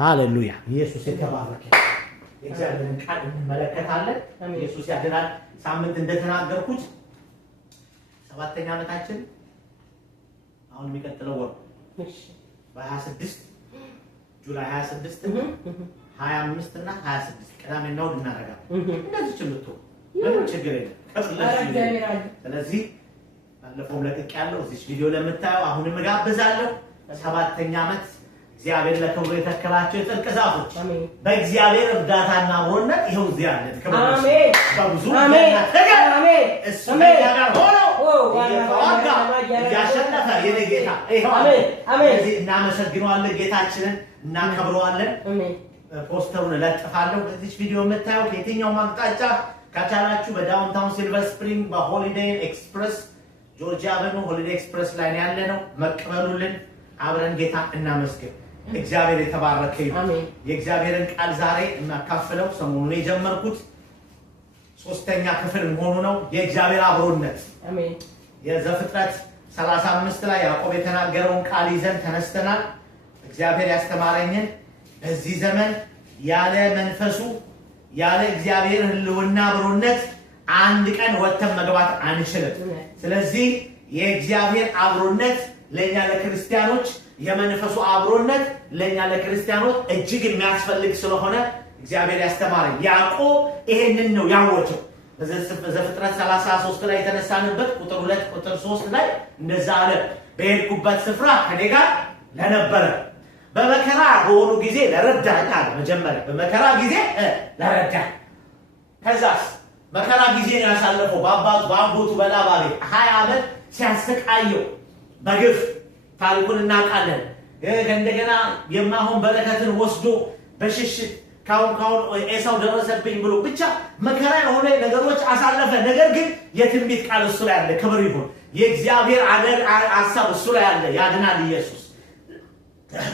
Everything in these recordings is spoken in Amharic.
ሃሌሉያ ኢየሱስ የተባረከ እግዚአብሔርን ቃል እንመለከታለን። ኢየሱስ ያድናል። ሳምንት እንደተናገርኩት 7ኛ ዓመታችን አሁን የሚቀጥለው ወር በ26 ጁላይ 26 25 እና 26 ቅዳሜና እሑድ እናደርጋለን። እንደዚህ ጭምቶ ምንም ችግር የለም። ስለዚህ ባለፈው ለቅቅ ያለው እዚህ ቪዲዮ ለምታዩ አሁንም እጋብዛለሁ። 7ኛ ዓመት እግዚአብሔር ለክብሩ የተከላቸው የጥልቅ ዛፎች በእግዚአብሔር እርዳታና አብሮነት ይኸው እዚህ አለን። አሜን በብዙ አሜን እሱ ጋር ሆኖ እየተዋጋ እያሸነፈ የኔ ጌታ ይኸው አሜን። እዚህ እናመሰግነዋለን፣ ጌታችንን እናከብረዋለን። ፖስተሩን እለጥፋለሁ። በዚህ ቪዲዮ የምታየው ከየትኛው አቅጣጫ ከቻላችሁ በዳውንታውን ሲልቨር ስፕሪንግ በሆሊዴይ ኤክስፕረስ ጆርጂያ አቨኑ ሆሊዴይ ኤክስፕረስ ላይ ያለ ነው። መቀበሉልን አብረን ጌታ እናመስግን። እግዚአብሔር የተባረከ ይሁን። የእግዚአብሔርን ቃል ዛሬ እናካፍለው። ሰሞኑን የጀመርኩት 3ኛ ክፍል መሆኑ ነው። የእግዚአብሔር አብሮነት አሜን። የዘፍጥረት 35 ላይ ያዕቆብ የተናገረውን ቃል ይዘን ተነስተናል። እግዚአብሔር ያስተማረኝን በዚህ ዘመን ያለ መንፈሱ ያለ እግዚአብሔር ሕልውና አብሮነት አንድ ቀን ወጥተን መግባት አንችልም። ስለዚህ የእግዚአብሔር አብሮነት ለኛ ለክርስቲያኖች የመንፈሱ አብሮነት ለኛ ለክርስቲያኖች እጅግ የሚያስፈልግ ስለሆነ እግዚአብሔር ያስተማረኝ ያዕቆብ ይሄንን ነው ያወጀው። ዘፍጥረት 33 ላይ የተነሳንበት ቁጥር 2 ቁጥር 3 ላይ እንደዛ አለ፣ በሄድኩበት ስፍራ ከኔ ጋር ለነበረ በመከራ በሆኑ ጊዜ ለረዳኝ አለ። መጀመሪያ በመከራ ጊዜ ለረዳኝ። ከዛስ መከራ ጊዜ ነው ያሳለፈው በአጎቱ በላባ ቤት 20 ዓመት ሲያሰቃየው በግፍ ታሪኩን እናውቃለን። እንደገና የማይሆን በረከትን ወስዶ በሽሽት ካሁን ኤሳው ደረሰብኝ ብሎ ብቻ መከራ የሆነ ነገሮች አሳለፈ። ነገር ግን የትንቢት ቃል እሱ ላይ አለ። ክብር ይሁን። የእግዚአብሔር ሐሳብ እሱ ላይ አለ። ያድናል ኢየሱስ።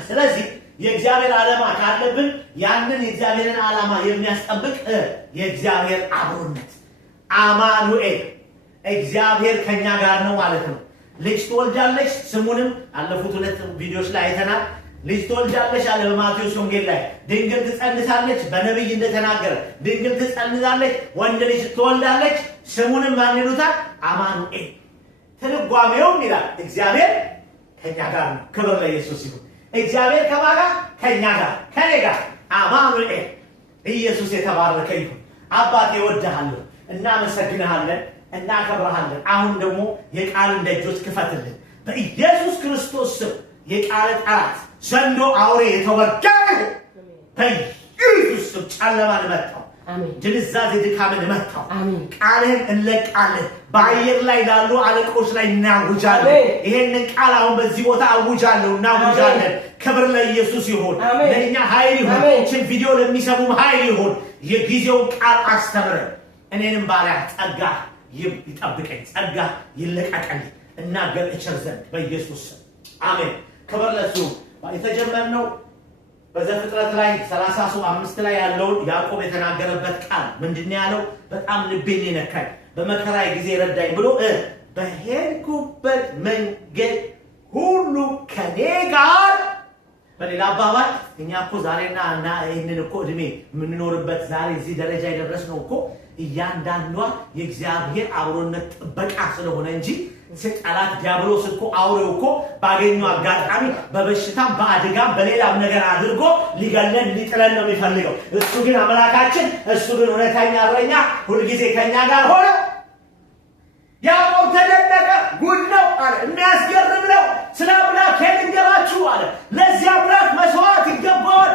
ስለዚህ የእግዚአብሔር ዓላማ ካለብን ያንን የእግዚአብሔርን ዓላማ የሚያስጠብቅ የእግዚአብሔር አብሮነት አማኑኤል እግዚአብሔር ከኛ ጋር ነው ማለት ነው። ልጅ ትወልዳለች። ስሙንም አለፉት 2 ቪዲዮዎች ላይ አይተናል። ልጅ ትወልዳለች አለ በማቴዎስ ወንጌል ላይ። ድንግል ትጸንሳለች፣ በነብይ እንደተናገረ ድንግል ትጸንሳለች፣ ወንድ ልጅ ትወልዳለች፣ ስሙንም ማን ይሉታል? አማኑኤል። ትርጓሜውም ይላል እግዚአብሔር ከኛ ጋር ነው። ክብር ለኢየሱስ ይሁን። እግዚአብሔር ከማን ጋር? ከኛ ጋር፣ ከኔ ጋር። አማኑኤል ኢየሱስ የተባረከ ይሁን። አባቴ እወድሃለሁ፣ እናመሰግንሃለን፣ እናከብረሃለን። አሁን ደግሞ የቃልን ደጆች ክፈትልን በኢየሱስ ክርስቶስ ስም። የቃል ጠላት ዘንዶ አውሬ የተወጋ በኢየሱስ ስም ጨለማን መታው፣ ድንዛዜ ድካምን መታው። ቃልህን እንለቃለን። በአየር ላይ ላሉ አለቆች ላይ እናውጃለን። ይሄንን ቃል አሁን በዚህ ቦታ አውጃለሁ፣ እናውጃለን። ክብር ለኢየሱስ ይሁን። ለእኛ ኃይል ይሁን። ይህችን ቪዲዮ ለሚሰሙም ኃይል ይሁን። የጊዜውን ቃል አስተምረን፣ እኔንም ባሪያ ጸጋ ይጠብቀኝ፣ ጸጋ ይለቀቀልኝ፣ እናገር እችል ዘንድ በኢየሱስ ስም አሜን። ክብር ለሱ። የተጀመረው በዘፍጥረት ላይ 35 ላይ ያለውን ያዕቆብ የተናገረበት ቃል ምንድነው ያለው? በጣም ልቤን ነካኝ። በመከራ ጊዜ ረዳኝ ብሎ በሄድኩበት መንገድ ሁሉ ከኔ ጋር። በሌላ አባባል እኛ እኮ ዛሬና ይህንን እኮ እድሜ የምንኖርበት ዛሬ እዚህ ደረጃ የደረስነው እኮ እያንዳንዷ የእግዚአብሔር አብሮነት ጥበቃ ስለሆነ እንጂ ጠላት ዲያብሎስ እኮ አውሬው እኮ ባገኘው አጋጣሚ በበሽታም በአደጋም በሌላም ነገር አድርጎ ሊገለን ሊጥለን ነው የሚፈልገው። እሱ ግን አምላካችን፣ እሱ ግን እውነተኛ እረኛ ሁልጊዜ ከኛ ጋር ሆነ። ያዕቆብ ተደነቀ። ጉድ ነው አለ፣ የሚያስገርም ነው። ስለ አምላክ ልንገራችሁ አለ። ለዚህ አምላክ መስዋዕት ይገባዋል።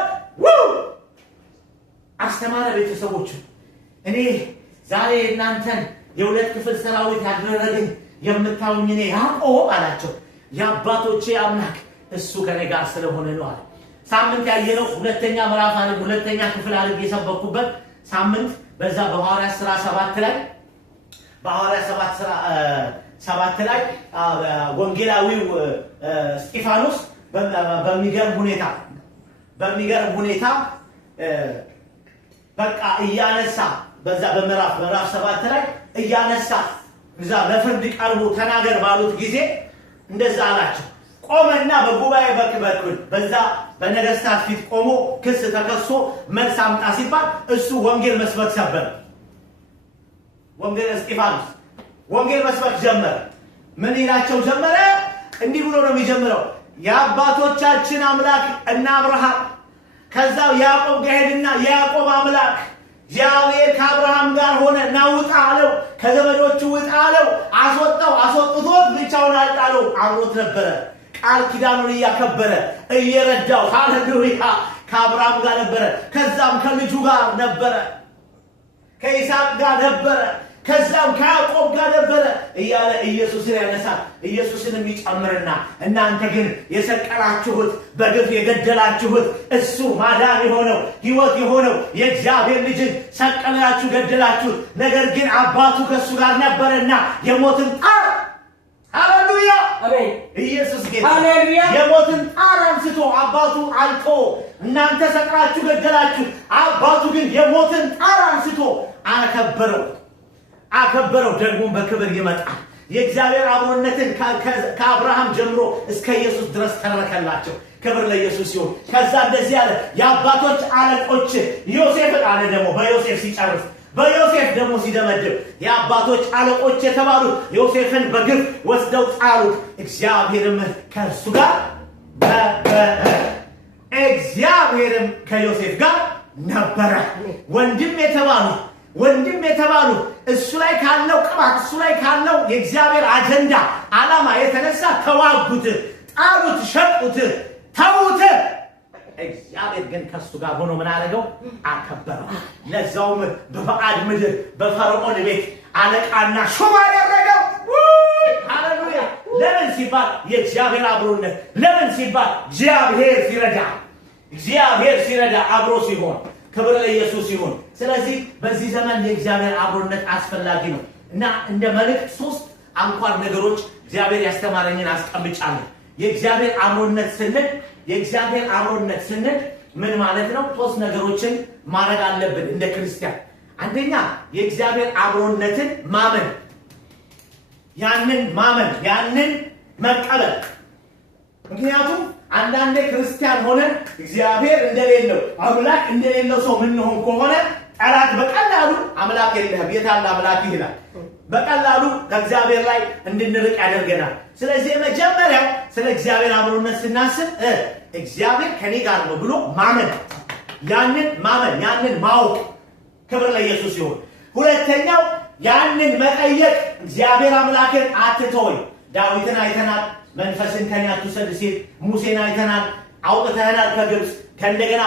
አስተማረ ቤተሰቦቹ። እኔ ዛሬ እናንተን የ2 ክፍል ሰራዊት ያደረገኝ የምታውኝ እኔ ያዕቆብ አላቸው። የአባቶቼ አምላክ እሱ ከኔ ጋር ስለሆነ ነው አለ። ሳምንት ያየነው 2ኛ ምዕራፍ አለ 2ኛ ክፍል አድርጌ የሰበኩበት ሳምንት በዛ በሐዋርያት ሥራ 7 ላይ በሐዋርያት 7 ላይ ወንጌላዊው እስጢፋኖስ በሚገርም ሁኔታ በቃ እያነሳ በዛ በምዕራፍ 7 ላይ እያነሳ እዛ ለፍርድ ቀርቦ ተናገር ባሉት ጊዜ እንደዛ አላቸው። ቆመና በጉባኤ በክበኩል በዛ በነገስታት ፊት ቆሞ ክስ ተከሶ መልስ አምጣ ሲባል እሱ ወንጌል መስበክ ሰበር። ወንጌል እስጢፋኖስ ወንጌል መስበክ ጀመረ። ምን ይላቸው ጀመረ? እንዲህ ብሎ ነው የሚጀምረው። የአባቶቻችን አምላክ እና አብርሃም ከዛው ያዕቆብ ጋር ሄድና ያዕቆብ አምላክ እግዚአብሔር ከአብርሃም ጋር ሆነ ናውጣ አለው። ከዘመዶቹ ውጣ አለው። አስወጣው። አስወጥቶት ብቻውን አልጣለው። አብሮት ነበረ። ቃል ኪዳኑን እያከበረ እየረዳው ሃሌሉያ ከአብርሃም ጋር ነበረ። ከዛም ከልጁ ጋር ነበረ። ከይስሐቅ ጋር ነበረ። ከዛም ከያዕቆብ ጋር ነበረ እያለ ኢየሱስን ያነሳል። ኢየሱስንም ይጨምርና እናንተ ግን የሰቀላችሁት በግፍ የገደላችሁት እሱ ማዳን የሆነው ሕይወት የሆነው የእግዚአብሔር ልጅን ሰቀላችሁ ገደላችሁት። ነገር ግን አባቱ ከእሱ ጋር ነበረና የሞትን ጣር ሃሌሉያ አሜን ኢየሱስ ጌታ ሃሌሉያ የሞትን ጣር አንስቶ አባቱ አልቶ እናንተ ሰቀላችሁ ገደላችሁ። አባቱ ግን የሞትን ጣር አንስቶ አከበረው። ደግሞ በክብር ይመጣል። የእግዚአብሔር አብሮነትን ከአብርሃም ጀምሮ እስከ ኢየሱስ ድረስ ተረከላቸው። ክብር ለኢየሱስ ይሁን። ከዛ እንደዚህ ያለ የአባቶች አለቆች ዮሴፍ አለ። ደግሞ በዮሴፍ ሲጨርስ በዮሴፍ ደግሞ ሲደመድብ የአባቶች አለቆች የተባሉት ዮሴፍን በግፍ ወስደው ጣሉት። እግዚአብሔርም ከእርሱ ጋር እግዚአብሔርም ከዮሴፍ ጋር ነበረ። ወንድም የተባሉ እሱ ላይ ካለው ቅባት እሱ ላይ ካለው የእግዚአብሔር አጀንዳ ዓላማ የተነሳ ተዋጉት፣ ጣሉት፣ ሸጡት፣ ተውት። እግዚአብሔር ግን ከሱ ጋር ሆኖ ምን አደረገው? አከበረው። ለዛውም በባዕድ ምድር በፈርዖን ቤት አለቃና ሹም አደረገው። ሃሌሉያ! ለምን ሲባል የእግዚአብሔር አብሮነት፣ ለምን ሲባል እግዚአብሔር ሲረዳ አብሮ ሲሆን ክብር ለኢየሱስ ይሁን። ስለዚህ በዚህ ዘመን የእግዚአብሔር አብሮነት አስፈላጊ ነው እና እንደ መልእክት 3 አንኳር ነገሮች እግዚአብሔር ያስተማረኝን አስቀምጫለሁ። የእግዚአብሔር አብሮነት ስንል ምን ማለት ነው? 3 ነገሮችን ማድረግ አለብን እንደ ክርስቲያን። አንደኛ የእግዚአብሔር አብሮነትን ማመን፣ ያንን መቀበል። ምክንያቱም አንዳንዴ ክርስቲያን ሆነን እግዚአብሔር እንደሌለው አምላክ እንደሌለው ሰው ምን ሆን ከሆነ ጠላት በቀላሉ አምላክ የለህም የታለ አምላክ ይላል። በቀላሉ ከእግዚአብሔር ላይ እንድንርቅ ያደርገናል። ስለዚህ መጀመሪያው ስለ እግዚአብሔር አብሮነት ስናስብ እግዚአብሔር ከኔ ጋር ነው ብሎ ያንን ማወቅ። ክብር ለኢየሱስ ይሁን። ሁለተኛው ያንን መጠየቅ። እግዚአብሔር አምላክን አትተወኝ። ዳዊትን አይተናል። መንፈስን ከኔ አትውሰድ ሲል ሙሴን አይተናል። አውጥተህናል ከግብፅ ከእንደገና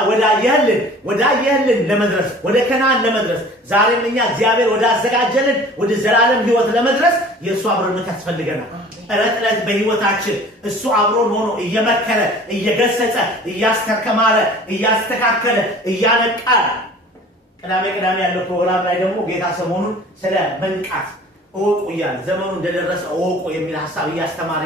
ወዳየህልን ለመድረስ ወደ ከነዓን ለመድረስ ዛሬም እኛ እግዚአብሔር ወዳዘጋጀልን ወደ ዘላለም ሕይወት ለመድረስ የእሱ አብሮነት ያስፈልገናል። ዕለት ዕለት በሕይወታችን እሱ አብሮን ሆኖ እየመከረ እየገሰጸ እያስተከማረ እያስተካከለ እያነቃ ቅዳሜ ያለው ፕሮግራም ላይ ደግሞ ጌታ ሰሞኑን ስለ መንቃት እወቁ እያለ ዘመኑ እንደደረሰ እወቁ የሚል ሐሳብ እያስተማረ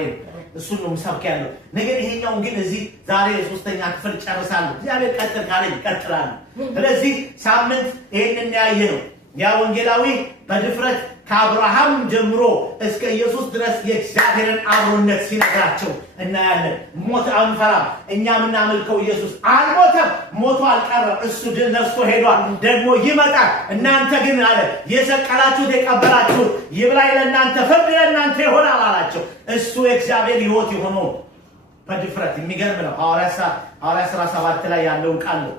እሱን ነው ምሰብክ ያለው ነገር። ይሄኛውን ግን እዚህ ዛሬ 3ኛ ክፍል ጨርሳለሁ። እግዚአብሔር ቀጥል ካለኝ ይቀጥላል። ስለዚህ ሳምንት ይሄንን ያየ ነው ያ ወንጌላዊ በድፍረት ከአብርሃም ጀምሮ እስከ ኢየሱስ ድረስ የእግዚአብሔርን አብሮነት ሲነግራቸው እናያለን። ሞት አንፈራም። እኛ የምናመልከው ኢየሱስ አልሞተም፣ ሞቶ አልቀረም። እሱ ድል ነስቶ ሄዷል፣ ደግሞ ይመጣል። እናንተ ግን አለ የሰቀላችሁት የቀበራችሁት ይብላኝ ለእናንተ ፍርድ ለእናንተ ይሆናል አላቸው። እሱ የእግዚአብሔር ሕይወት የሆነው በድፍረት የሚገርም ነው። ሐዋርያ ሥራ 7 ላይ ያለውን ቃል ነው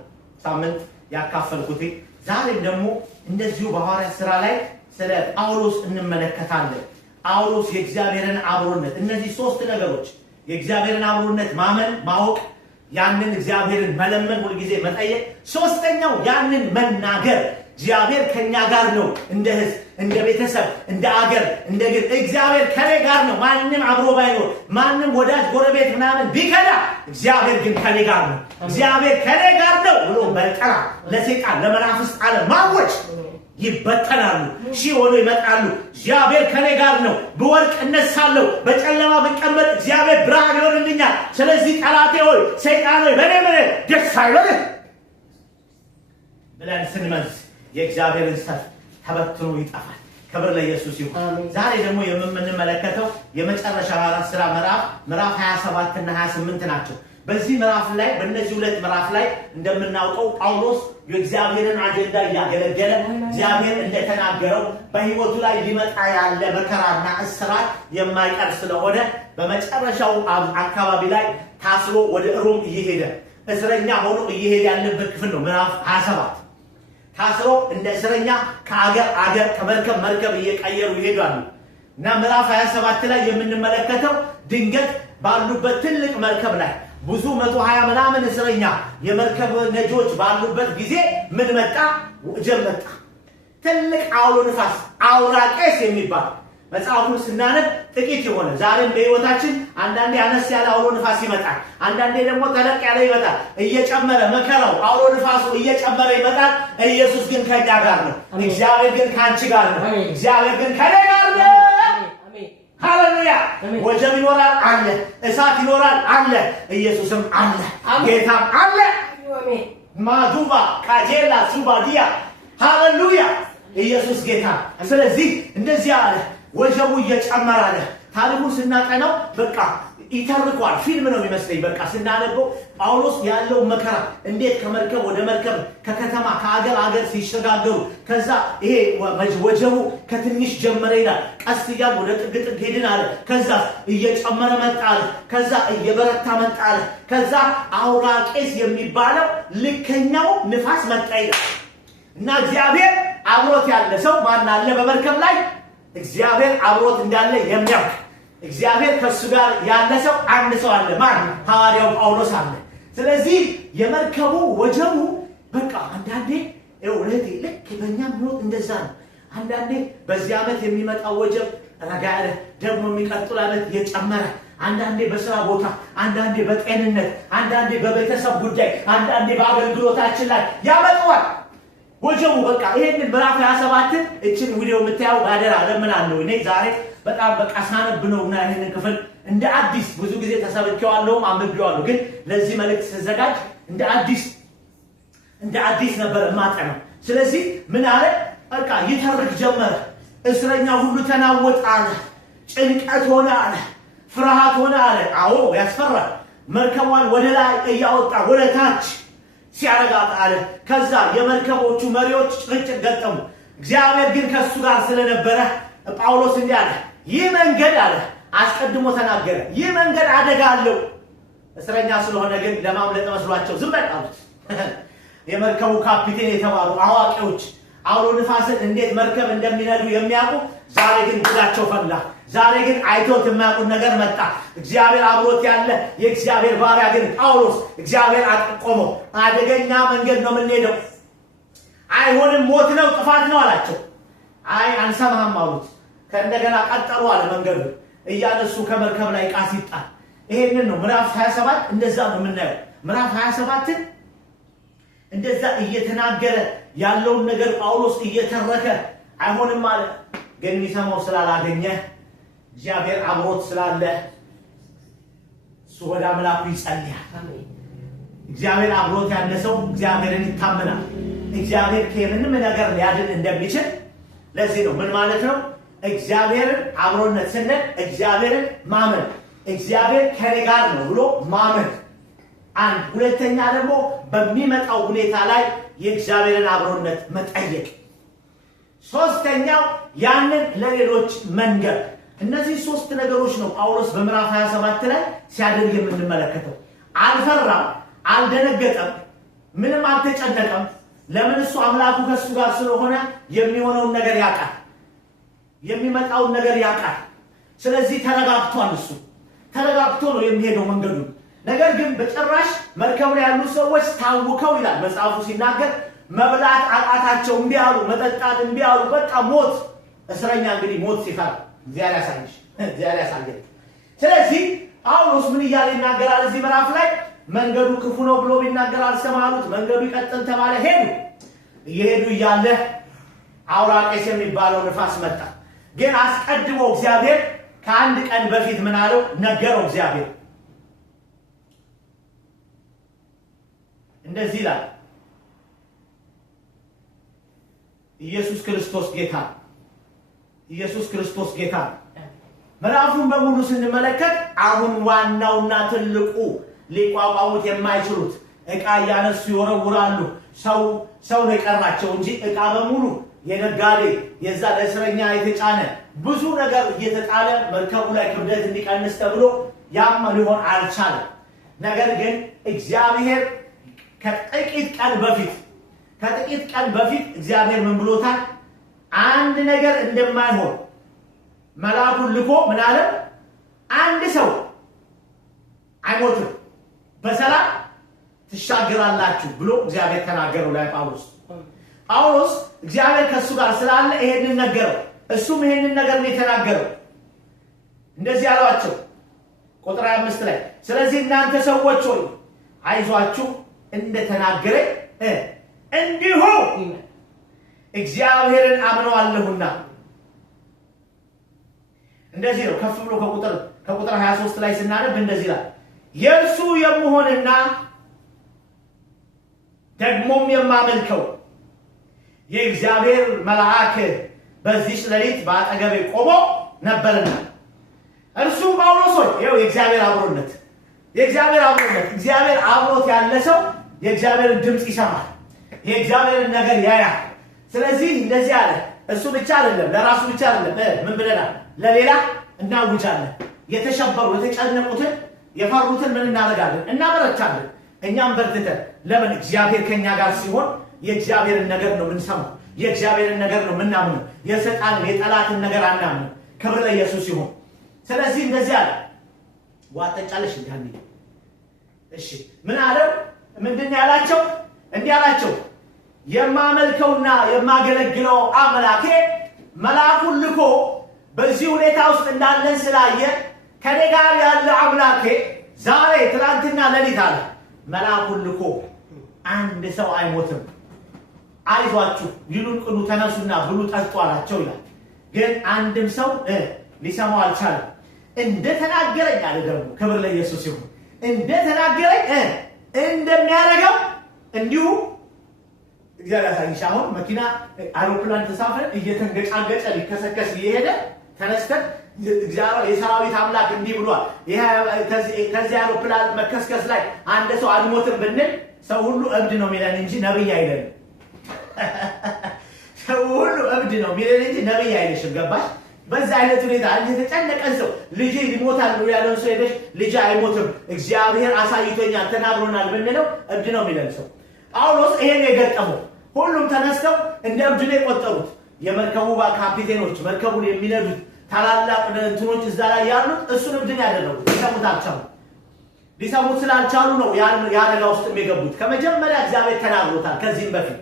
ሳምንት ያካፈልኩት። ዛሬም ደግሞ እንደዚሁ በሐዋርያ ሥራ ላይ ስለ ጳውሎስ እንመለከታለን። ጳውሎስ የእግዚአብሔርን አብሮነት እነዚህ 3 ነገሮች የእግዚአብሔርን አብሮነት ማወቅ፣ ያንን እግዚአብሔርን መለመን፣ ሁልጊዜ መጠየቅ፣ 3ኛው ያንን መናገር። እግዚአብሔር ከኛ ጋር ነው። እንደ ሕዝብ፣ እንደ ቤተሰብ፣ እንደ አገር፣ እንደ ግል እግዚአብሔር ከኔ ጋር ነው። ማንም አብሮ ባይኖር ማንም ወዳጅ ጎረቤት ምናምን ቢከዳ እግዚአብሔር ግን ከኔ ጋር ነው። እግዚአብሔር ከኔ ጋር ነው ብሎ በልጠራ ለሰይጣን ለመናፍስት ዓለም ማወጅ ይበተናሉ፣ ሺህ ሆኖ ይመጣሉ። እግዚአብሔር ከኔ ጋር ነው። በወርቅ እነሳለሁ፣ በጨለማ ብቀመጥ እግዚአብሔር ብርሃን ይሆንልኛል። ስለዚህ ጠላቴ ሆይ ሰይጣን ሆይ በኔ ደስ አይበልህ ብለን ስንመልስ የእግዚአብሔርን ሰልፍ ተበትኖ ይጠፋል። ክብር ለኢየሱስ ይሁን። ዛሬ ደግሞ የምንመለከተው የመጨረሻ ሥራ ምዕራፍ 27 እና 28 ናቸው። በዚህ ምዕራፍ ላይ በእነዚህ ሁለት ምዕራፍ ላይ እንደምናውቀው ጳውሎስ የእግዚአብሔርን አጀንዳ እያገለገለ እግዚአብሔር እንደተናገረው በሕይወቱ ላይ ሊመጣ ያለ መከራና እስራት የማይቀር ስለሆነ በመጨረሻው አካባቢ ላይ ታስሮ ወደ ሮም እየሄደ እስረኛ ሆኖ እየሄደ ያለበት ክፍል ነው ምዕራፍ 27። ታስሮ እንደ እስረኛ ከአገር ከመርከብ እየቀየሩ ይሄዳሉ እና ምዕራፍ 27 ላይ የምንመለከተው ድንገት ባሉበት ትልቅ መርከብ ላይ ብዙ 120 ምናምን እስረኛ የመርከብ ነጂዎች ባሉበት ጊዜ ምን መጣ? ወጀብ መጣ። ትልቅ አውሎ ንፋስ አውራቄስ የሚባል መጽሐፉን ስናነብ ጥቂት የሆነ ዛሬም በሕይወታችን አንዳንዴ አነስ ያለ አውሎ ንፋስ ይመጣል፣ አንዳንዴ ደግሞ ተለቅ ያለ ይመጣል። እየጨመረ መከራው አውሎ ንፋሱ እየጨመረ ይመጣል። ኢየሱስ ግን ከኛ ጋር ነው። እግዚአብሔር ግን ካንቺ ጋር ነው። እግዚአብሔር ግን ከኔ ጋር ነው። ሃሌሉያ! ወጀብ ይኖራል አለ፣ እሳት ይኖራል አለ፣ ኢየሱስም አለ፣ ጌታም አለ። ማዱባ ካጄላ ሱባዲያ ሃሌሉያ! ኢየሱስ ጌታ። ስለዚህ እንደዚህ አለ፣ ወጀቡ እየጨመረ አለ። ታሪኩን ስናጠናው በቃ ይተርኳል። ፊልም ነው የሚመስለኝ። በቃ ስናነበው ጳውሎስ ያለው መከራ እንዴት ከመርከብ ወደ መርከብ ከከተማ ከአገር ሲሸጋገሩ ከዛ ይሄ ወጀቡ ከትንሽ ጀመረ ይላል። ቀስ እያሉ ወደ ጥግ ሄድን አለ። ከዛ እየጨመረ መጣ አለ። ከዛ እየበረታ መጣ አለ። ከዛ አውራቄስ የሚባለው ልከኛው ንፋስ መጣ ይላል እና እግዚአብሔር አብሮት ያለ ሰው ማን አለ በመርከብ ላይ? እግዚአብሔር አብሮት እንዳለ የሚያውቅ እግዚአብሔር ከሱ ጋር ያለ ሰው አንድ ሰው አለ። ማን? ሐዋርያው ጳውሎስ አለ። ስለዚህ የመርከቡ ወጀቡ በቃ አንዳንዴ እውነቴ ልክ በእኛም ሕይወት እንደዛ ነው። አንዳንዴ በዚህ ዓመት የሚመጣው ወጀብ ረጋ ያለ ደግሞ የሚቀጥሉ ዓመት የጨመረ አንዳንዴ በስራ ቦታ፣ አንዳንዴ በጤንነት፣ አንዳንዴ በቤተሰብ ጉዳይ፣ አንዳንዴ በአገልግሎታችን ላይ ያመጣዋል ወጀቡ። በቃ ይሄንን ምዕራፍ 27 እቺን ቪዲዮ የምታየው ባደራ ለምናለሁ እኔ ዛሬ በጣም በቃ ሳነብ ነውና ይሄንን ክፍል እንደ አዲስ ብዙ ጊዜ ተሰብኬዋለሁ አንብቤዋለሁ፣ ግን ለዚህ መልእክት ተዘጋጅ እንደ አዲስ ነበር ማጠናው። ስለዚህ ምን አለ? በቃ ይተርክ ጀመረ። እስረኛ ሁሉ ተናወጠ አለ። ጭንቀት ሆነ አለ። ፍርሃት ሆነ አለ። አዎ ያስፈራል። መርከቧን ወደ ላይ እያወጣ ወደ ታች ሲያረጋት አለ። ከዛ የመርከቦቹ መሪዎች ጭቅጭቅ ገጠሙ። እግዚአብሔር ግን ከሱ ጋር ስለነበረ ጳውሎስ እንዲህ አለ፣ ይህ መንገድ አለ አስቀድሞ ተናገረ፣ ይህ መንገድ አደጋ አለው። እስረኛ ስለሆነ ግን ለማምለጥ መስሏቸው ዝም በል አሉት። የመርከቡ ካፒቴን የተባሉ አዋቂዎች አውሎ ንፋስን እንዴት መርከብ እንደሚነዱ የሚያውቁ ዛሬ ግን ጉዳቸው ፈላ። ዛሬ ግን አይቶት የማያውቁት ነገር መጣ። እግዚአብሔር አብሮት ያለ የእግዚአብሔር ባሪያ ግን ጳውሎስ እግዚአብሔር አጥቆመው። አደገኛ መንገድ ነው የምንሄደው፣ አይሆንም፣ ሞት ነው፣ ጥፋት ነው አላቸው። አይ አንሰማህም አሉት። ከእንደገና ቀጠሩ አለ መንገዱ እያነሱ ከመርከብ ላይ ዕቃ ሲጣል። ይሄንን ነው ምዕራፍ 27 እንደዛ ነው የምናየው። ምዕራፍ 27ን እንደዛ እየተናገረ ያለውን ነገር ጳውሎስ እየተረከ አይሆንም አለ። ግን የሚሰማው ስላላገኘ እግዚአብሔር አብሮት ስላለ እሱ ወደ አምላኩ ይጸልያል። እግዚአብሔር አብሮት ያለ ሰው እግዚአብሔርን ይታመናል። እግዚአብሔር ከምንም ነገር ሊያድን እንደሚችል ለዚህ ነው ምን ማለት ነው? እግዚአብሔርን አብሮነት ስንል እግዚአብሔርን ማመን፣ እግዚአብሔር ከኔ ጋር ነው ብሎ ማመን አንድ። ሁለተኛ ደግሞ በሚመጣው ሁኔታ ላይ የእግዚአብሔርን አብሮነት መጠየቅ። ሶስተኛው ያንን ለሌሎች መንገር። እነዚህ ሶስት ነገሮች ነው ጳውሎስ በምዕራፍ 27 ላይ ሲያደርግ የምንመለከተው። አልፈራም፣ አልደነገጠም፣ ምንም አልተጨነቀም። ለምን? እሱ አምላኩ ከሱ ጋር ስለሆነ የሚሆነውን ነገር ያውቃል፣ የሚመጣውን ነገር ያውቃል። ስለዚህ ተረጋግቷል። እሱ ተረጋግቶ ነው የሚሄደው መንገዱ። ነገር ግን በጭራሽ መርከብ ላይ ያሉ ሰዎች ታውከው ይላል መጽሐፉ ሲናገር፣ መብላት አቃታቸው፣ እምቢ አሉ፣ መጠጣት እምቢ አሉ። በቃ ሞት። እስረኛ እንግዲህ ሞት ሲፈራ እግዚአብሔር ያሳይሽ፣ እግዚአብሔር ያሳየን። ስለዚህ ጳውሎስ ምን እያለ ይናገራል እዚህ ምዕራፍ ላይ? መንገዱ ክፉ ነው ብሎ ቢናገር አልሰማሉት። መንገዱ ይቀጥል ተባለ። ሄዱ። እየሄዱ እያለ አውራቄስ የሚባለው ንፋስ መጣ። ግን አስቀድሞ እግዚአብሔር ከአንድ ቀን በፊት ምን አለው? ነገረው። እግዚአብሔር እንደዚህ ይላል፣ ኢየሱስ ክርስቶስ ጌታ ኢየሱስ ክርስቶስ ጌታ ነው። ምዕራፉን በሙሉ ስንመለከት አሁን ዋናውና ትልቁ ሊቋቋሙት የማይችሉት ዕቃ ያነሱ ይወረውራሉ። ሰው ነው የቀራቸው እንጂ ዕቃ በሙሉ የነጋዴ የዛ ለእስረኛ የተጫነ ብዙ ነገር እየተጣለ መርከቡ ላይ ክብደት እንዲቀንስ ተብሎ ያም ሊሆን አልቻለም። ነገር ግን እግዚአብሔር ከጥቂት ቀን በፊት እግዚአብሔር ምን ብሎታል? አንድ ነገር እንደማይሆን መልአኩን ልኮ ምን አለ? አንድ ሰው አይሞትም፣ በሰላም ትሻገራላችሁ ብሎ እግዚአብሔር ተናገረው ጳውሎስ እግዚአብሔር ከሱ ጋር ስላለ ይሄንን ነገረው። እሱም ይሄንን ነገር ነው የተናገረው። እንደዚህ አሏቸው ቁጥር 5 ላይ ስለዚህ እናንተ ሰዎች ሆይ አይዟችሁ እንደተናገረ እንዲሁ እግዚአብሔርን አምነዋለሁና። እንደዚህ ነው። ከፍ ብሎ ከቁጥር 23 ላይ ስናነብ እንደዚህ ይላል የእርሱ የምሆንና ደግሞም የማመልከው የእግዚአብሔር መልአክ በዚህ ሌሊት በአጠገቤ ቆሞ ነበርና። እርሱ ጳውሎስ ሆይ ይኸው የእግዚአብሔር አብሮነት እግዚአብሔር አብሮት ያለ ሰው የእግዚአብሔርን ድምፅ ይሰማል፣ የእግዚአብሔርን ነገር ያያል። ስለዚህ እንደዚህ አለ። እሱ ብቻ አይደለም፣ ለራሱ ብቻ አይደለም። ምን ብለናል? ለሌላ እናውጃለን። የተሸበሩ የተጨነቁትን የፈሩትን ምን እናደርጋለን? እናበረታለን። እኛም በርትተን ለምን? እግዚአብሔር ከኛ ጋር ሲሆን የእግዚአብሔርን ነገር ነው የምንሰማው፣ የእግዚአብሔርን ነገር ነው የምናምነው። የሰይጣንን የጠላትን ነገር አናምነው። ክብር ለኢየሱስ ይሁን። ስለዚህ እንደዚህ አለ። ዋጠጫለሽ እንዴ? እሺ ምን አለው? ምንድን ያላቸው? እንዲህ አላቸው የማመልከውና የማገለግለው አምላኬ መልአኩን ልኮ በዚህ ሁኔታ ውስጥ እንዳለን ስላየ ከኔ ጋር ያለ አምላኬ ዛሬ ትናንትና ሌሊት አለ መልአኩን ልኮ አንድ ሰው አይሞትም፣ አይዟችሁ ይሉን ቅኑ፣ ተነሱና ብሉ ጠጡ አላቸው ይላል። ግን አንድም ሰው ሊሰማው አልቻለም። እንደተናገረኝ አለ ደግሞ። ክብር ለኢየሱስ ይሁን። እንደተናገረኝ እንደሚያደርገው እንዲሁ እግዚአብሔር ያሳይሽ። አሁን መኪና አውሮፕላን ተሳፈረ እየተንገጫገጨ ሊከሰከስ እየሄደ ተነስተን እግዚአብሔር የሰራዊት አምላክ እንዲህ ብሏል፣ ከዚህ አውሮፕላን መከስከስ ላይ አንድ ሰው አልሞትም ብንል ሰው ሁሉ እብድ ነው የሚለን እንጂ ነብይ አይደለም። ሰው ሁሉ እብድ ነው የሚለን እንጂ ነብይ አይልሽም። ገባሽ? በዛ አይነት ሁኔታ የተጨነቀን ሰው ልጅ ይሞታል ብሎ ያለው ሰው ሄደሽ ልጅ አይሞትም እግዚአብሔር አሳይቶኛል ተናግሮናል ብንለው እብድ ነው የሚለን ሰው። ጳውሎስ ይሄን የገጠመው ሁሉም ተነስተው እንደ እብድ ነው የቆጠሩት። የመርከቡ ካፒቴኖች፣ መርከቡን የሚነዱት ታላላቅ እንትኖች እዛ ላይ ያሉት እሱን እብድ ነው ያደረጉት። ሊሰሙት ስላልቻሉ ነው ያደጋ ውስጥ የገቡት። ከመጀመሪያ እግዚአብሔር ተናግሮታል። ከዚህም በፊት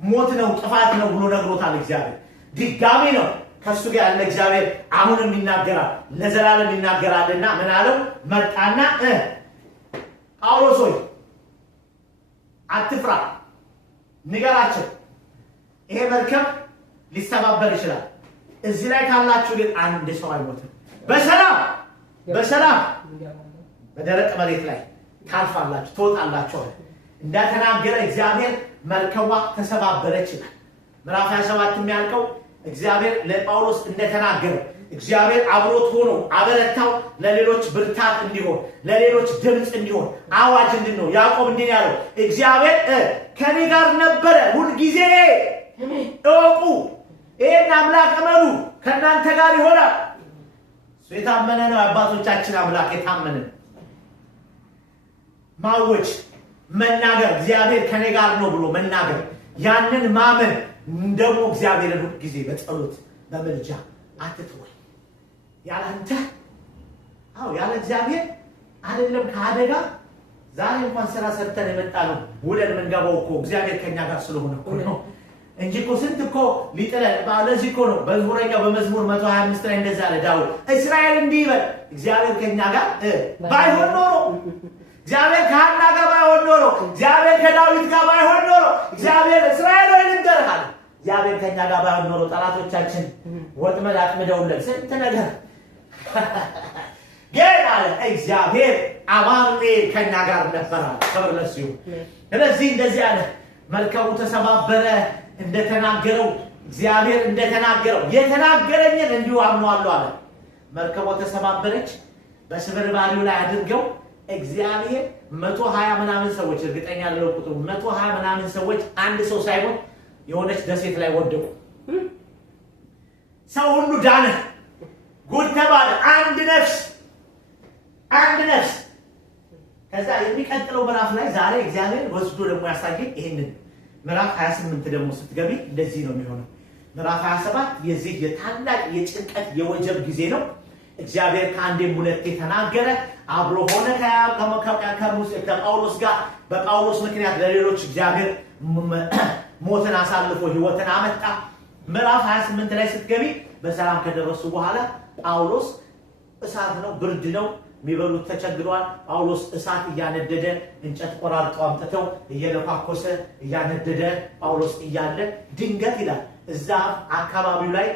ሞት ነው ጥፋት ነው ብሎ ነግሮታል እግዚአብሔር። ድጋሚ ነው ከሱ ጋር ያለ እግዚአብሔር አሁንም ይናገራል፣ ለዘላለም ይናገራልና ምን አለው? መጣና ጳውሎስ ሆይ አትፍራ፣ ንገራቸው፣ ይሄ መርከብ ሊሰባበር ይችላል። እዚህ ላይ ካላችሁ ግን አንድ ሰው አይሞትም። በሰላም በደረቅ መሬት ላይ ታልፋላችሁ፣ ትወጣላችሁ። እንደተናገረ እግዚአብሔር መርከቧ ተሰባበረች ይላል። ምዕራፍ 27 የሚያልቀው እግዚአብሔር ለጳውሎስ እንደተናገረ እግዚአብሔር አብሮት ሆኖ አበረታው፣ ለሌሎች ብርታት እንዲሆን፣ ለሌሎች ድምፅ እንዲሆን፣ አዋጅ እንድንሆን። ያዕቆብ እንዲህ ያለው እግዚአብሔር ከኔ ጋር ነበረ፣ ሁልጊዜ እወቁ፣ ይሄን አምላክ እመኑ፣ ከእናንተ ጋር ይሆናል። እሱ የታመነ ነው። አባቶቻችን አምላክ የታመነ ነው። ማወጅ፣ መናገር፣ እግዚአብሔር ከኔ ጋር ነው ብሎ መናገር፣ ያንን ማመን ደግሞ እግዚአብሔርን ሁሉ ጊዜ በጸሎት በመልጃ አትተወኝ። ያለ አንተ ያለ እግዚአብሔር አይደለም ከአደጋ ዛሬ እንኳን ስራ ሰርተን የመጣ ነው ውለን የምንገባው እኮ እግዚአብሔር ከኛ ጋር ስለሆነ እኮ ነው እንጂ እኮ ስንት እኮ ሊጥለን ባለዚህ እኮ ነው። በመዝሙረኛው በመዝሙር 125 ላይ እንደዛ አለ ዳዊት፣ እስራኤል እንዲህ ይበል እግዚአብሔር ከኛ ጋር ባይሆን ኖሮ፣ እግዚአብሔር ከሐና ጋር ባይሆን ኖሮ፣ እግዚአብሔር ከዳዊት ጋር ባይሆን ኖሮ፣ እግዚአብሔር እስራኤል ወይ ልንገርሃል እግዚአብሔር ከኛ ጋር ባይሆን ኖሮ ጠላቶቻችን ወጥመድ አጥምደውልን ስንት ነገር ግን አለ እግዚአብሔር አማኑኤል ከኛ ጋር ነበር። ክብር ለእሱ ይሁን። ስለዚህ እንደዚህ አለ መርከቡ ተሰባበረ፣ እንደተናገረው እግዚአብሔር እንደተናገረው የተናገረኝን እንዲሁ አምነዋለሁ አለ። መርከቧ ተሰባበረች። በስብርባሪው ላይ አድርገው እግዚአብሔር 120 ምናምን ሰዎች እርግጠኛ አይደለም ቁጥሩ 120 ምናምን ሰዎች አንድ ሰው ሳይሆን የሆነች ደሴት ላይ ወደቁ። ሰው ሁሉ ዳነ። ጉድ ተባለ። አንድ ነፍስ ከዛ የሚቀጥለው ምዕራፍ ላይ ዛሬ እግዚአብሔር ወስዶ ደግሞ ያሳየኝ ይሄንን ምዕራፍ 28 ደግሞ ስትገቢ እንደዚህ ነው የሚሆነው። ምዕራፍ 27 የዚህ የታላቅ የጭንቀት የወጀብ ጊዜ ነው። እግዚአብሔር ከአንዴም ሁለቴ ተናገረ። አብሮ ሆነ ከጳውሎስ ጋር በጳውሎስ ምክንያት ለሌሎች እግዚአብሔር ሞትን አሳልፎ ህይወትን አመጣ። ምዕራፍ 28 ላይ ስትገቢ በሰላም ከደረሱ በኋላ ጳውሎስ እሳት ነው፣ ብርድ ነው፣ የሚበሉት ተቸግሯል። ጳውሎስ እሳት እያነደደ እንጨት ቆራርጠው አምጥተው እየለኳኮሰ እያነደደ ጳውሎስ እያለ ድንገት ይላል እዛ አካባቢው ላይ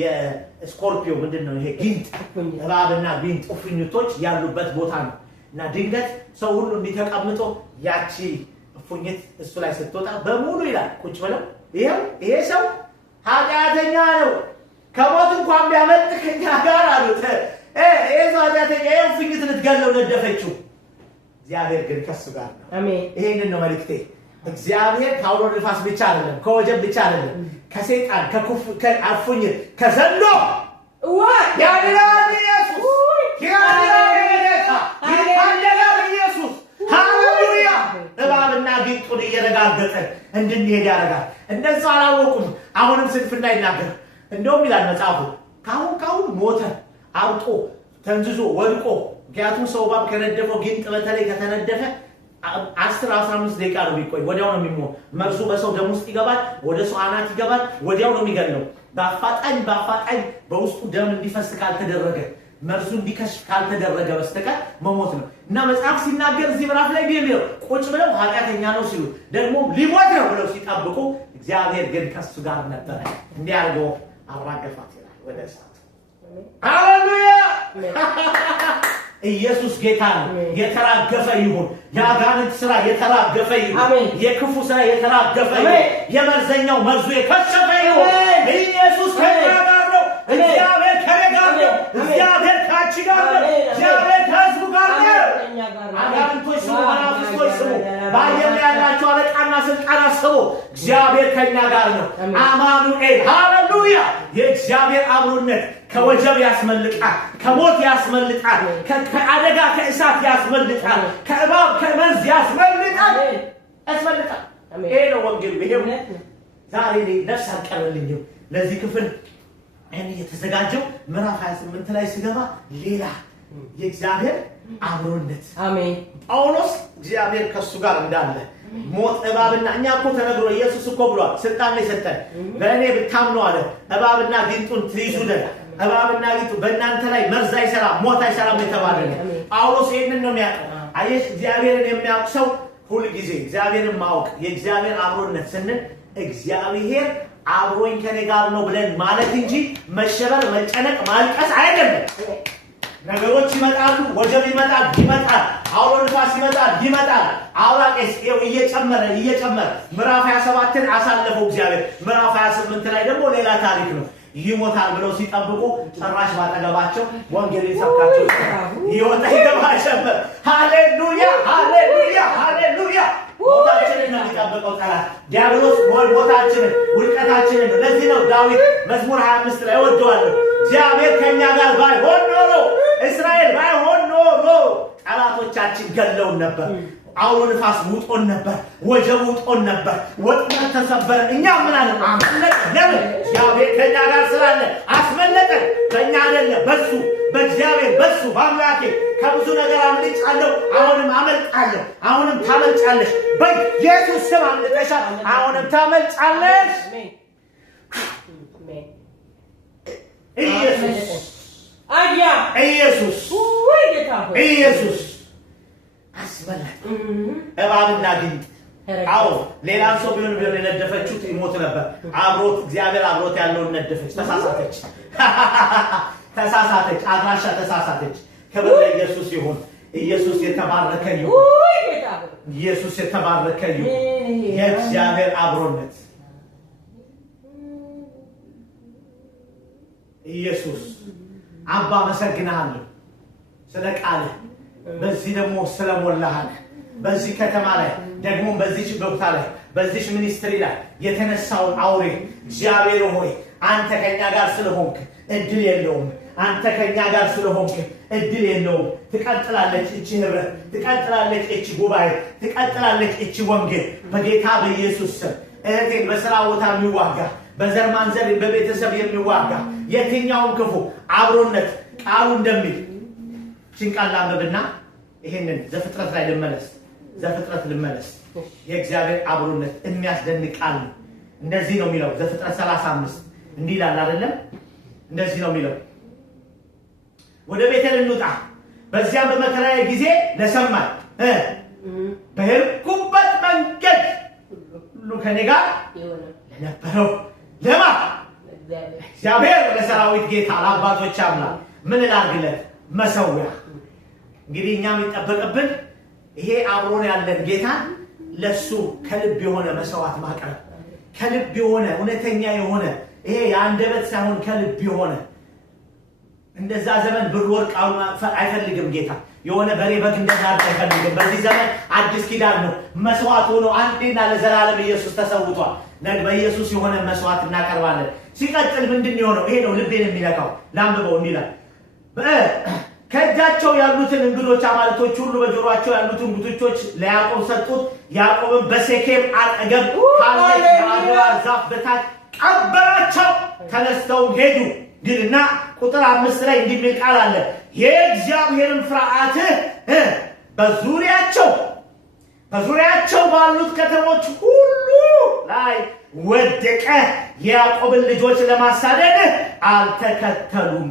የስኮርፒዮ ምንድነው ይሄ ጊንጥ እባብና ጊንጥ እፉኝቶች ያሉበት ቦታ ነው። እና ድንገት ሰው ሁሉ እንዲተቀምጦ ያቺ እፉኝት እሱ ላይ ስትወጣ በሙሉ ይላል ቁጭ ብለው ይሄ ሰው ኃጢአተኛ ነው፣ ከሞት እንኳን ቢያመልጥ ከኛ ጋር አሉት። ይሄ ሰው ኃጢአተኛ ይሄው እፉኝት ልትገለው ነደፈችው። እግዚአብሔር ግን ከሱ ጋር ነው። አሜን። ይሄንን ነው መልእክቴ። እግዚአብሔር ከአውሎ ንፋስ ብቻ አይደለም፣ ከወጀብ ብቻ አይደለም፣ ከሰይጣን ከእፉኝት ከዘንዶ ያድናል ኢየሱስ። ኢየሱስ ሃሌሉያ። እባብና ጊንጡን እየረጋገጠ እንድንሄድ ያደርጋል። እንደዛ አላወቁም። አሁንም ስንፍና ይናገር። እንደውም ይላል መጽሐፉ ካሁን ሞተ፣ አብጦ ተንዝዞ ወድቆ። ምክንያቱም ሰው እባብ ከነደፈው ጊንጥ በተለይ ከተነደፈ 10-15 ደቂቃ ነው የሚቆይ። ወዲያው ነው የሚሞት። መርዙ በሰው ደም ውስጥ ይገባል፣ ወደ ሰው አናት ይገባል፣ ወዲያው ነው የሚገለው። በአፋጣኝ በውስጡ ደም እንዲፈስ ካልተደረገ መርዙ እንዲከሽፍ ካልተደረገ በስተቀር መሞት ነው። እና መጽሐፍ ሲናገር እዚህ ምዕራፍ ላይ ቢለው ቁጭ ብለው ኃጢአተኛ ነው ሲሉ ደግሞ ሊሞት ነው ብለው ሲጠብቁ እግዚአብሔር ግን ከሱ ጋር ነበረ። እንዲያርገው አራገፋት ይላል ወደ እሳት። ሃሌሉያ ኢየሱስ ጌታ ነው። የተራገፈ ይሁን የአጋንንት ስራ፣ የተራገፈ ይሁን የክፉ ስራ፣ የተራገፈ ይሁን የመርዘኛው መርዙ የከሸፈ ይሁን። ኢየሱስ ከኛ ጋር ነው። እግዚአብሔር ከኔ ጋር ነው። እግዚአብሔር ካንቺ ጋር ነው። እግዚአብሔር ከሕዝቡ ጋር ነው። አጋንንቶች ስሙ፣ መናፍስቶች ስሙ፣ በአየር ላይ ያላቸው አለቃና ስልጣናት ስሙ። እግዚአብሔር ከኛ ጋር ነው። አማኑኤል ሃሌሉያ። የእግዚአብሔር አብሮነት ከወጀብ ያስመልጣል፣ ከሞት ያስመልጣል፣ ከአደጋ ከእሳት ያስመልጣል፣ ከእባብ ከመርዝ ያስመልጣል። ይሄ ነው ወንጌል። ይሄው ዛሬ ነፍስ አልቀረልኝም ለዚህ ክፍል እኔ የተዘጋጀው ምዕራፍ 28 ላይ ሲገባ ሌላ የእግዚአብሔር አብሮነት። አሜን። ጳውሎስ እግዚአብሔር ከሱ ጋር እንዳለ ሞት እባብና እኛ እኮ ተነግሮ ኢየሱስ እኮ ብሏል፣ ስልጣን ላይ ሰጠን። በእኔ ብታምኑ አለ እባብና ጊንጡን ትይዙ ዘንድ። እባብና ጊንጡ በእናንተ ላይ መርዝ አይሰራም፣ ሞት አይሰራም የተባለ ነው። ጳውሎስ ይሄንን ነው የሚያውቀው። አየሽ፣ እግዚአብሔርን የሚያውቅ ሰው ሁሉ ጊዜ እግዚአብሔርን ማወቅ የእግዚአብሔር አብሮነት ስንል እግዚአብሔር አብሮኝ ከኔ ጋር ነው ብለን ማለት እንጂ መሸበር፣ መጨነቅ፣ ማልቀስ አይደለም። ነገሮች ይመጣሉ፣ ወጀብ ይመጣል፣ አውሎ ንፋስ ይመጣል። አውራቄስ እየጨመረ ምዕራፍ 27ን አሳለፈው እግዚአብሔር። ምዕራፍ 28 ላይ ደግሞ ሌላ ታሪክ ነው። ይሞታል ብለው ሲጠብቁ ጭራሽ ባጠገባቸው ወንጌል ይሰብካቸው ይገባ ጀመር። ሃሌሉያ። ሞታችንን ነው የሚጠብቀው ጠላት ዲያብሎስ። ሞታችንን፣ ውድቀታችንን። ለዚህ ነው ዳዊት መዝሙር 25 ላይ ወደዋለሁ፣ እግዚአብሔር ከኛ ጋር ባይሆን ኖሮ፣ እስራኤል ባይሆን ኖሮ ጠላቶቻችን ገለውን ነበር። አውሎ ንፋስ ውጦን ነበር፣ ወጀብ ውጦን ነበር፣ ወጥመድ ተሰበረ። እኛ ምን አለ አመለጠን። ለምን? እግዚአብሔር ከኛ ጋር ስላለ አስመለጠን። ከኛ አይደለም፣ በሱ በእግዚአብሔር በሱ በአምላኬ ከብዙ ነገር አምልጫለሁ። አሁንም አመልጣለሁ። አሁንም ታመልጫለሽ። በኢየሱስ ስም አምልጠሻል። አሁንም ታመልጫለሽ። ኢየሱስ አስበላት። እባብና ጊንጥ አዎ፣ ሌላ ሰው ቢሆን የነደፈችው ይሞት ነበር። አብሮት እግዚአብሔር አብሮት ያለውን ነደፈች። ተሳሳተች፣ አድራሻ ተሳሳተች። ክብር ለኢየሱስ ይሁን። ኢየሱስ የተባረከ ይሁን። ኢየሱስ የተባረከ ይሁን። የእግዚአብሔር አብሮነት ኢየሱስ አባ መሰግናለሁ ስለ ቃልህ በዚህ ደግሞ ስለሞላህ በዚህ ከተማ ላይ ደግሞ በዚህ ቦታ ላይ በዚህ ሚኒስትሪ ላይ የተነሳው አውሬ እግዚአብሔር ሆይ አንተ ከኛ ጋር ስለሆንክ እድል የለውም አንተ ከኛ ጋር ስለሆንክ እድል የለውም ትቀጥላለች እቺ ህብረት ትቀጥላለች እቺ ጉባኤ ትቀጥላለች እቺ ወንጌል በጌታ በኢየሱስ ስም እህቴን በሥራ ቦታ የሚዋጋ በዘር ማንዘር በቤተሰብ የሚዋጋ የትኛውም ክፉ አብሮነት ቃሉ እንደሚል ሽንቃላ አንብብና ይሄንን ዘፍጥረት ላይ ልመለስ የእግዚአብሔር አብሮነት የሚያስደንቅ ቃል እንደዚህ ነው የሚለው ዘፍጥረት 35 እንዲህ ይላል አይደለም እንደዚህ ነው የሚለው ወደ ቤቴል እንውጣ በዚያም በመከራዬ ጊዜ ለሰማኝ በሄድኩበት መንገድ ሁሉ ከኔ ጋር ለነበረው ለማ እግዚአብሔር ለሰራዊት ጌታ ለአባቶች አምላክ ምን ላድርግለት መሰዊያ እንግዲህ እኛም ይጠበቅብን ይሄ አብሮን ያለን ጌታ ለሱ ከልብ የሆነ መስዋዕት ማቅረብ ከልብ የሆነ እውነተኛ የሆነ ይሄ የአንደበት ሳይሆን ከልብ የሆነ እንደዛ ዘመን ብር ወርቅ አይፈልግም ጌታ የሆነ በሬ በግ እንደዛ አይፈልግም በዚህ ዘመን አዲስ ኪዳን ነው መስዋዕት ሆኖ አንዴና ለዘላለም ኢየሱስ ተሰውቷል ነገ በኢየሱስ የሆነ መስዋዕት እናቀርባለን ሲቀጥል ምንድነው የሆነው ይሄ ነው ልቤን የሚነካው ላምበው እንዲላል ከእጃቸው ያሉትን እንግዶች አማልቶች ሁሉ በጆሮአቸው ያሉትን ጉቶች ለያዕቆብ ሰጡት ያዕቆብም በሴኬም አጠገብ ካለች የአድባር ዛፍ በታች ቀበራቸው ተነስተው ሄዱ ግልና ቁጥር 5 ላይ እንዲህ ቃል አለ የእግዚአብሔርን ፍርሃት በዙሪያቸው ባሉት ከተሞች ሁሉ ላይ ወደቀ ያዕቆብን ልጆች ለማሳደድ አልተከተሉም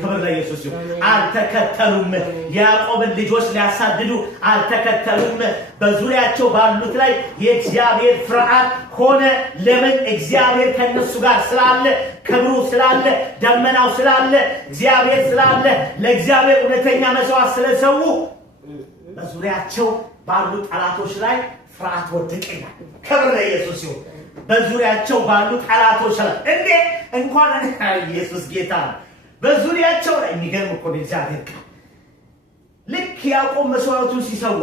ክብር ለኢየሱስ ይሁን አልተከተሉም ያዕቆብን ልጆች ሊያሳድዱ አልተከተሉም በዙሪያቸው ባሉት ላይ የእግዚአብሔር ፍርሃት ሆነ ለምን እግዚአብሔር ከነሱ ጋር ስላለ ክብሩ ስላለ ደመናው ስላለ እግዚአብሔር ስላለ ለእግዚአብሔር እውነተኛ መስዋዕት ስለሰው በዙሪያቸው ባሉ ጠላቶች ላይ ፍርሃት ወደቀ ክብር ለኢየሱስ ይሁን በዙሪያቸው ባሉ ጠላቶች ላይ እንዴ እንኳን ኢየሱስ ጌታ በዙሪያቸው ላይ የሚገርም እኮ ነው እግዚአብሔር ልክ ያዕቆብ መስዋዕቱን ሲሰዋ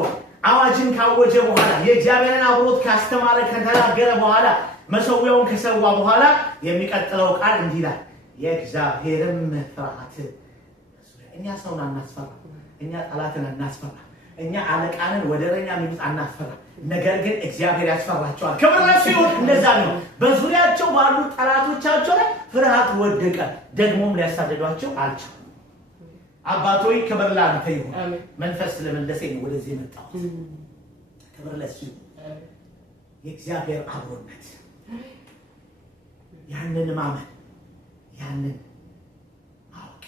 አዋጅን ካወጀ በኋላ የእግዚአብሔርን አብሮት ካስተማረ ከተናገረ በኋላ መሰዊያውን ከሰዋ በኋላ የሚቀጥለው ቃል እንዲህ ይላል የእግዚአብሔርን ፍርሃት እኛ ሰውን አናስፈራ እኛ ጠላትን አናስፈራ እኛ አለቃንን ወደረኛ ምንጭ አናስፈራ ነገር ግን እግዚአብሔር ያስፈራቸዋል ክብር ለእሱ ይሁን እንደዛ ነው በዙሪያቸው ባሉ ጠላቶቻቸው ላይ ፍርሃት ወደቀ ደግሞም ሊያሳደዷቸው አልቻሉም አባቶይ ክብር ላንተ ይሁን መንፈስ ስለመለሰኝ ወደዚህ መጣሁ ክብር ለእሱ ይሁን የእግዚአብሔር አብሮነት ያንን ማመን ያንን አውቅ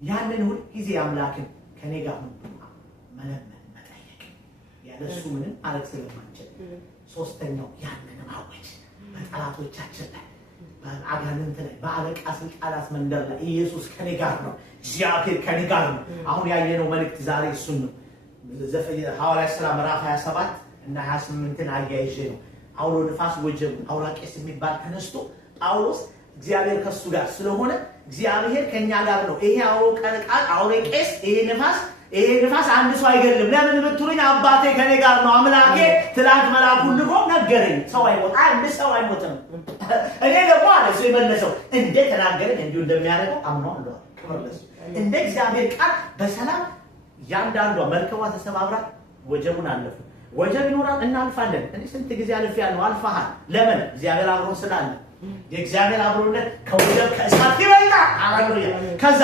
ያንን ሁሉ ጊዜ አምላክን ከኔ ጋር መለመን መጠየቅ ያለሱ ምንም ማለት ስለማንችል ሶስተኛው ያንን ማወጅ በጠላቶቻችን ላይ በአጋንንት ላይ በአለቃ ስልጣናት መንደር ላይ ኢየሱስ ከኔ ጋር ነው እግዚአብሔር ከኔ ጋር ነው አሁን ያየነው መልእክት ዛሬ እሱን ነው ሐዋርያት ሥራ ምዕራፍ 27 እና 28ን አያይዤ ነው አውሎ ንፋስ ወጀብ አውራቄስ የሚባል ተነስቶ ጳውሎስ እግዚአብሔር ከሱ ጋር ስለሆነ እግዚአብሔር ከኛ ጋር ነው ይሄ አውራቄስ ይሄ ንፋስ አንድ ሰው አይገልም ለምን ብትሉኝ አባቴ ከኔ ጋር ነው አምላኬ ትላንት መልአኩን ልኮ ነገረኝ ሰው አይሞት አንድ ሰው አይሞትም እኔ ደግሞ አለ ሰው ይመለሰው እንደ ተናገረኝ እንዲሁ እንደሚያደርገው አምነዋለሁ ከመለሱ እንደ እግዚአብሔር ቃል በሰላም ያንዳንዷ መልከዋ ተሰባብራ ወጀቡን አለፈ ወጀብ ይኖራል እናልፋለን እኔ ስንት ጊዜ አልፌያለሁ አልፋሃል ለምን እግዚአብሔር አብሮን ስላለ የእግዚአብሔር አብሮነት ከወጀብ ከእሳት ይበልጣል ሃሌሉያ ከዛ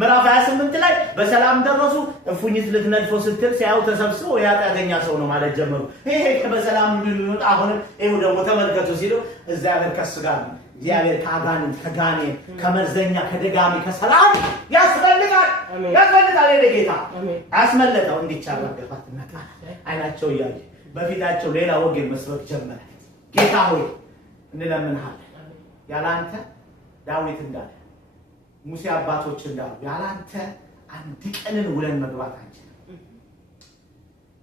ምዕራፍ 28 ላይ በሰላም ደረሱ እፉኝት ልትነድፎ ስትል ሲያዩ ተሰብስበው ያጣገኛ ሰው ነው ማለት ጀመሩ ይሄ በሰላም ይሉት አሁን ይሄው ደግሞ ተመልከቱ ሲሉ እግዚአብሔር ከሱ ጋር ነው እግዚአብሔር ከአጋንንት ከጋኔን ከመርዘኛ ከደጋሚ ከሰላም ያስፈልጋል የጌታ አስመለጠው እንዲቻል አገፋትና አይናቸው ያየ በፊታቸው ሌላ ወገን መስበክ ጀመረ ጌታ ሆይ እንለምንሃለን ያላንተ ዳዊት እንዳለ ሙሴ አባቶች እንዳሉ ያላንተ አንድ ቀንን ውለን መግባት አንችልም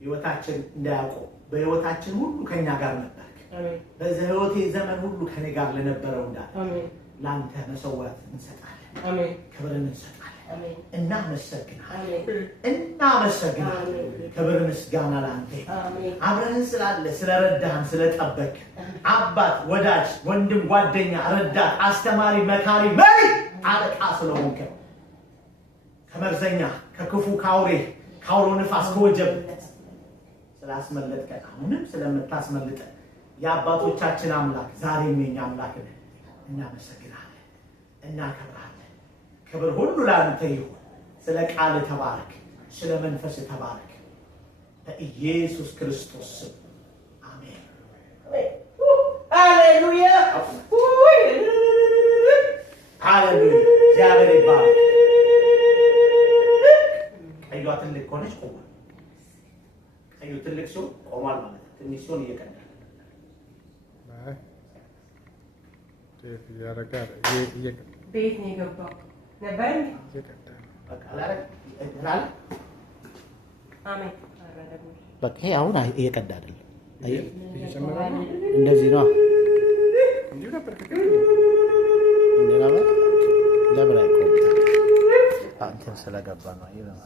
ህይወታችን እንዳያቆም በህይወታችን ሁሉ ከኛ ጋር ነበር አሜን በዚህ ህይወቴ ዘመን ሁሉ ከኔ ጋር ለነበረው እንዳለ አሜን ላንተ መሰዋት እንሰጣለን አሜን ክብርን እንሰጣለን አሜን እናመሰግናለን እናመሰግናለን ክብር ምስጋና ላንተ አሜን አብረን ስላለ ስለረዳህን ስለጠበቅ አባት ወዳጅ ወንድም ጓደኛ ረዳት አስተማሪ መካሪ መሪ አለቃ ስለሆንክ ከመርዘኛ ከክፉ ካውሬ ካውሮ ንፋስ ከወጀብ ስላስመለጥከን አሁንም ስለምታስመልጠን የአባቶቻችን አምላክ ዛሬም የኛ አምላክ ነህ እናመሰግናለን እናከብራለን ክብር ሁሉ ላንተ ይሁን ስለ ቃል ተባረክ ስለ መንፈስ ተባረክ በኢየሱስ ክርስቶስ ስም አሜን ሃሌሉያ ሃሌሉያ እግዚአብሔር ይባረክ ቀዩ ትልቅ ሆነች ቆሟል ቀዩ ትልቅ ሲሆን ቆሟል ማለት ትንሽ ሲሆን እየቀዳ ቤት ነው የገባው ነበር በቃ አላረግ እንላለን አሜን በቃ ይሄ አሁን እየቀዳ አይደለም እንደዚህ ነው እንዲሁ ነበር እንደና ለምን አይቆም አንተ ስለገባ ነው ይላል